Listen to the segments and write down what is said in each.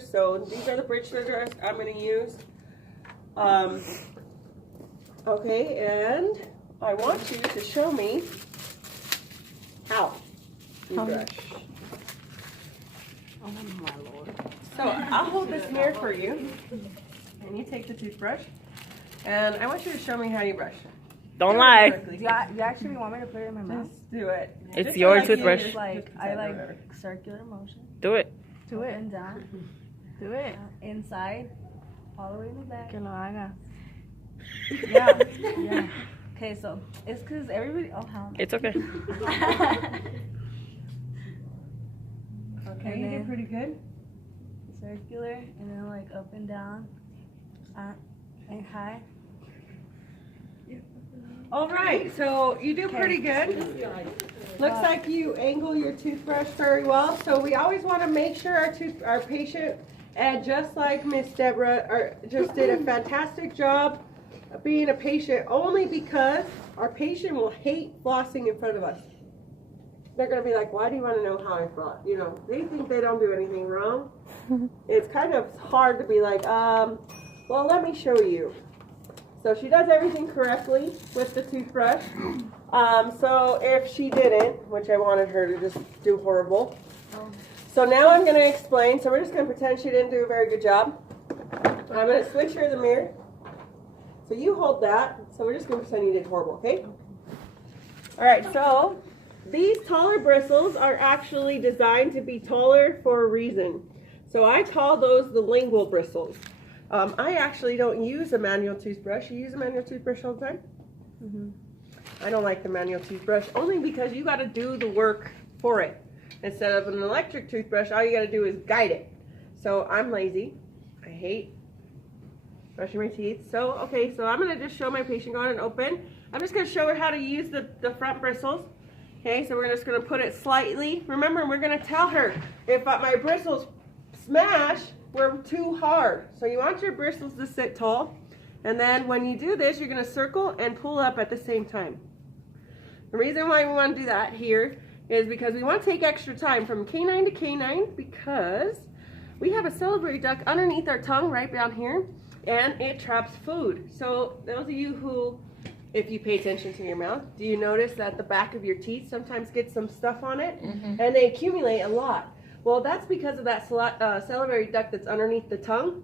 So these are the bridge scissors I'm going to use. Okay, and I want you to show me how you brush. Oh my lord. So I'll hold this mirror for you, and you take the toothbrush, and I want you to show me how you brush. Don't lie. Do you actually want me to put it in my mouth? Just do it. It's Just your like toothbrush. you- Like I like circular motion. Do it. Do it and down. Do it inside, all the way in the back. Que lo haga. Yeah. Yeah. Okay, so it's because everybody. Oh hell. It's okay. Okay, And you then- did pretty good. Circular and then like up and down, and high. All right, so you do pretty good. Looks like you angle your toothbrush very well. So we always want to make sure our patient, and just like Miss Deborah, just did a fantastic job of being a patient, only because our patient will hate flossing in front of us. They're going to be like, why do you want to know how I floss? You know, they think they don't do anything wrong. It's kind of hard to be like, well, let me show you. So she does everything correctly with the toothbrush. So if she didn't, which I wanted her to just do horrible. So now I'm going to explain. So we're just going to pretend she didn't do a very good job. I'm going to switch her the mirror. So you hold that. So we're just going to pretend you did horrible, okay? All right, so these taller bristles are actually designed to be taller for a reason. So I call those the lingual bristles. I actually don't use a manual toothbrush. You use a manual toothbrush all the time? Mm-hmm. I don't like the manual toothbrush only because you got to do the work for it. Instead of an electric toothbrush, all you got to do is guide it. So I'm lazy. I hate brushing my teeth. So, okay, so I'm going to just show my patient go on and open. I'm just going to show her how to use the front bristles. Okay, so we're just going to put it slightly. Remember, we're going to tell her if my bristles smash, we're too hard. So you want your bristles to sit tall. And then when you do this, you're going to circle and pull up at the same time. The reason why we want to do that here is because we want to take extra time from canine to canine, because we have a salivary duct underneath our tongue right down here, and it traps food. So those of you who, if you pay attention to your mouth, do you notice that the back of your teeth sometimes gets some stuff on it? Mm-hmm. And they accumulate a lot. Well, that's because of that salivary duct that's underneath the tongue.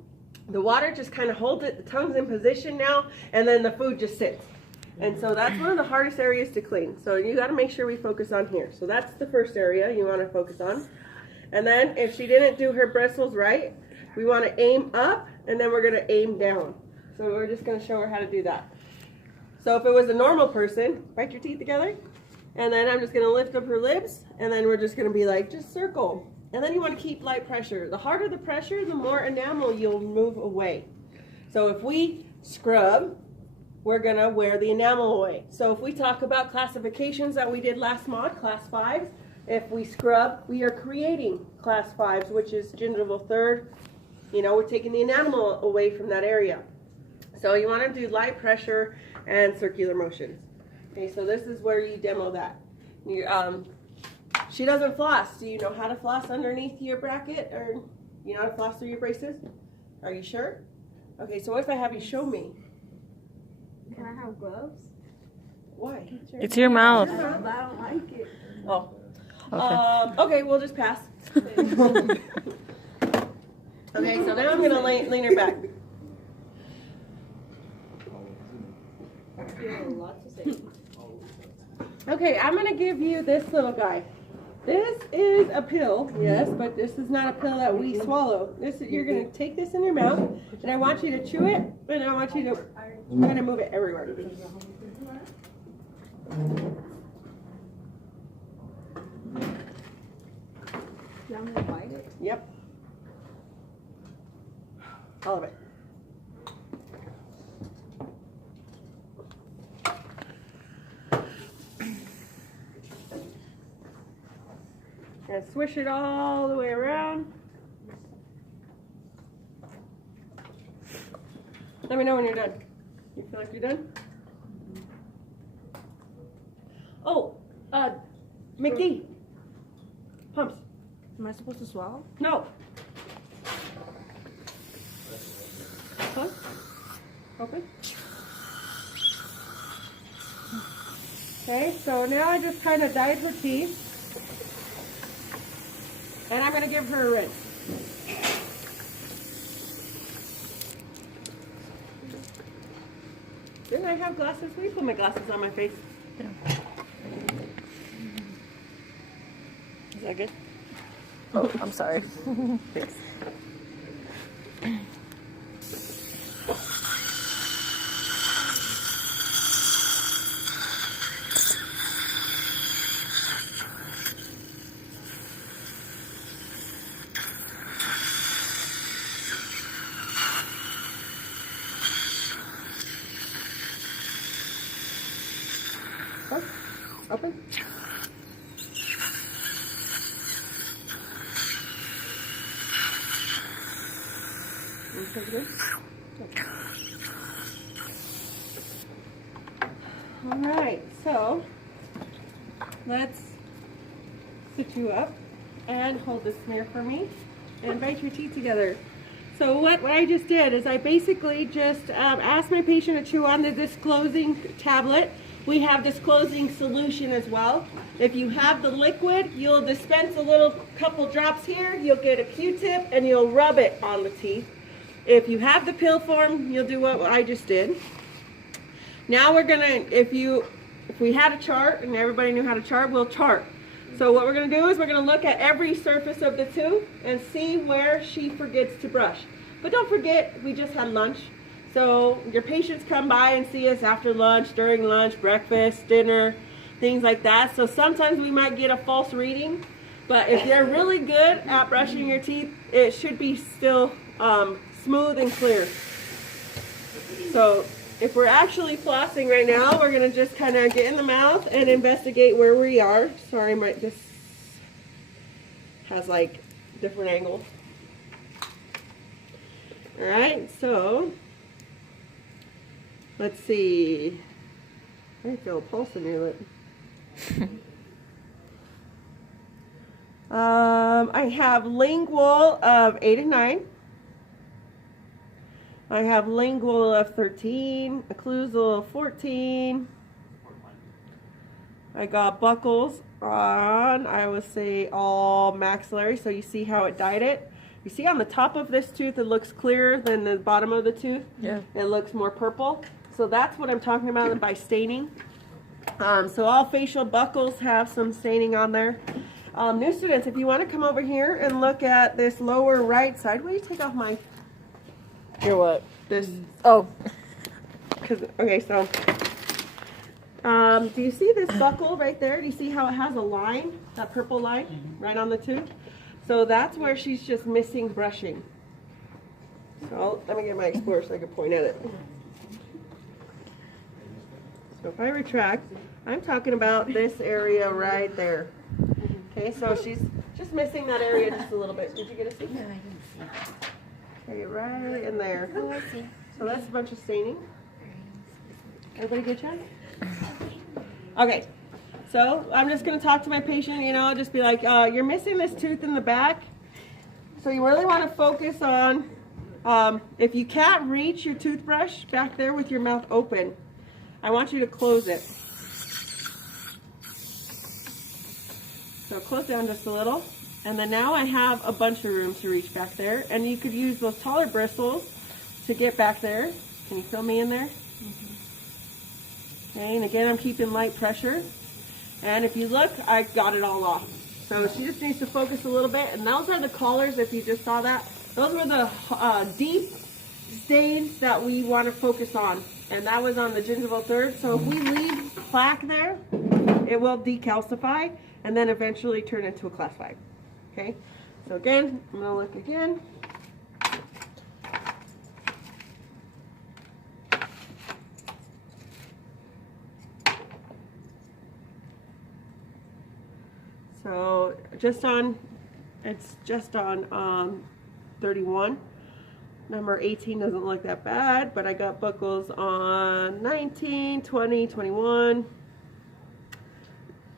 The water just kind of holds it, the tongue's in position now, and then the food just sits. And so that's one of the hardest areas to clean. So you got to make sure we focus on here. So that's the first area you want to focus on. And then if she didn't do her bristles right, we want to aim up, and then we're going to aim down. So we're just going to show her how to do that. So if it was a normal person, bite your teeth together, and then I'm just going to lift up her lips, and then we're just going to be like, just circle. And then you want to keep light pressure. The harder the pressure, the more enamel you'll move away. So if we scrub, we're going to wear the enamel away. So if we talk about classifications that we did last mod, class 5s, if we scrub, we are creating class 5s, which is gingival third. You know, we're taking the enamel away from that area. So you want to do light pressure and circular motions. Okay, so this is where you demo that. She doesn't floss. Do you know how to floss underneath your bracket, or you know how to floss through your braces? Are you sure? Okay, so what if I have you show me? Can I have gloves? Why? It's your mouth. I don't like it. Oh. Okay. Okay, we'll just pass. Okay, so now I'm going to lean her back. Okay, I'm going to give you this little guy. This is a pill, yes, but this is not a pill that we swallow. You're going to take this in your mouth, and I want you to chew it, and I want you to kind of move it everywhere. You want me to bite it? Yep. All of it. And swish it all the way around. Let me know when you're done. You feel like you're done? Oh, McD. Pumps. Am I supposed to swallow? No. Open. Okay, so now I just kind of dyed her teeth. And I'm going to give her a rinse. Didn't I have glasses? Let me put my glasses on my face. Yeah. Is that good? Oh, I'm sorry. Thanks. Oh, open. All right, so let's sit you up and hold this mirror for me and bite your teeth together. So what I just did is I basically just asked my patient to chew on the disclosing tablet. We have disclosing solution as well. If you have the liquid, you'll dispense a little couple drops here, you'll get a Q-tip and you'll rub it on the teeth. If you have the pill form, you'll do what I just did. Now we're gonna, if we had a chart and everybody knew how to chart, we'll chart. So what we're gonna do is we're gonna look at every surface of the tooth and see where she forgets to brush. But don't forget, we just had lunch. So your patients come by and see us after lunch, during lunch, breakfast, dinner, things like that. So sometimes we might get a false reading, but if you're really good at brushing your teeth, it should be still smooth and clear. So if we're actually flossing right now, we're gonna just kind of get in the mouth and investigate where we are. Sorry, this has like different angles. All right, so let's see. I feel a pulse in your lip. I have lingual of 8 and 9. I have lingual of 13, occlusal of 14. I got buckles on, I would say all maxillary, so you see how it dyed it. You see on the top of this tooth it looks clearer than the bottom of the tooth. Yeah. It looks more purple. So that's what I'm talking about by staining. So all facial buckles have some staining on there. New students, if you want to come over here and look at this lower right side, will you take off my... You're what? This... Oh. Okay, so... do you see this buckle right there? Do you see how it has a line? That purple line right on the tooth? So that's where she's just missing brushing. So let me get my Explorer so I can point at it. So if I retract, I'm talking about this area right there. Okay, so she's just missing that area just a little bit. Did you get a see? No, I didn't see. Okay, right in there. Oh, I see. So that's a bunch of staining. Everybody good, Chad? Okay, so I'm just going to talk to my patient, you know, just be like, you're missing this tooth in the back. So you really want to focus on, if you can't reach your toothbrush back there with your mouth open, I want you to close it. So close down just a little. And then now I have a bunch of room to reach back there. And you could use those taller bristles to get back there. Can you feel me in there? Okay, and again, I'm keeping light pressure. And if you look, I got it all off. So she just needs to focus a little bit. And those are the collars, if you just saw that. Those were the deep stains that we want to focus on. And that was on the gingival third. So if we leave plaque there, it will decalcify and then eventually turn into a class 5. Okay, so again, I'm going to look again. So it's just on 31. Number 18 doesn't look that bad, but I got buckles on 19, 20, 21.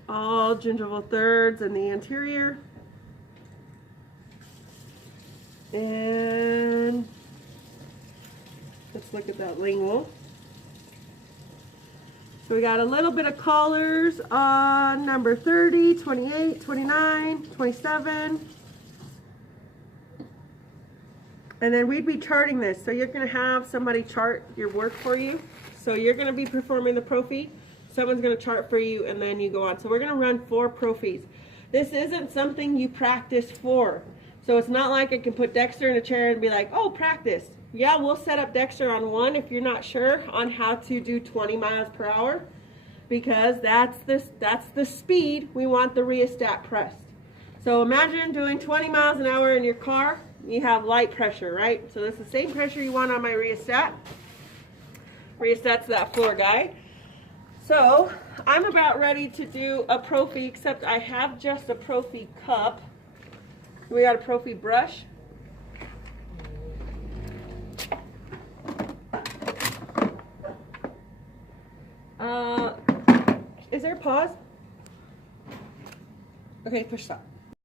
All gingival thirds in the anterior. And the Let's look at that lingual. So we got a little bit of collars on number 30, 28, 29, 27. And then we'd be charting this. So you're going to have somebody chart your work for you. So you're going to be performing the prophy. Someone's going to chart for you, and then you go on. So we're going to run 4 prophys. This isn't something you practice for. So it's not like I can put Dexter in a chair and be like, oh, practice. Yeah, we'll set up Dexter on 1 if you're not sure on how to do 20 miles per hour, because that's the speed we want the rheostat pressed. So imagine doing 20 miles an hour in your car. You have light pressure, right? So that's the same pressure you want on my rheostat. Rheostat's that floor guide. So I'm about ready to do a prophy, except I have just a prophy cup. We got a prophy brush. Is there a pause? Okay, push stop.